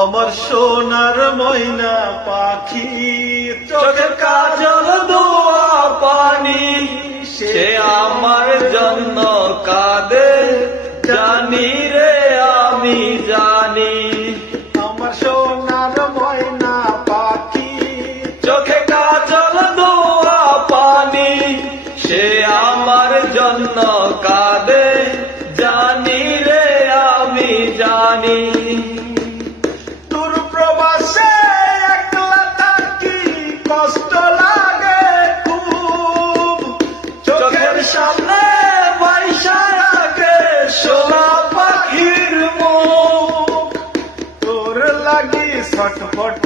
আমার সোনার ময়না পাখি, চোখের কাজল দোয়া পানি, সে আমার জন্য কাঁদে জানি রে আমি জানি। আমার সোনার ময়না পাখি, চোখে কাজল দোয়া পানি, সে আমার জন্য কাঁদে জানি রে আমি জানি। কষ্ট লাগে খুব, চোখের সামনে বাইসা রাখে সোনা পাখির মুখ, তোর লাগি ছটফট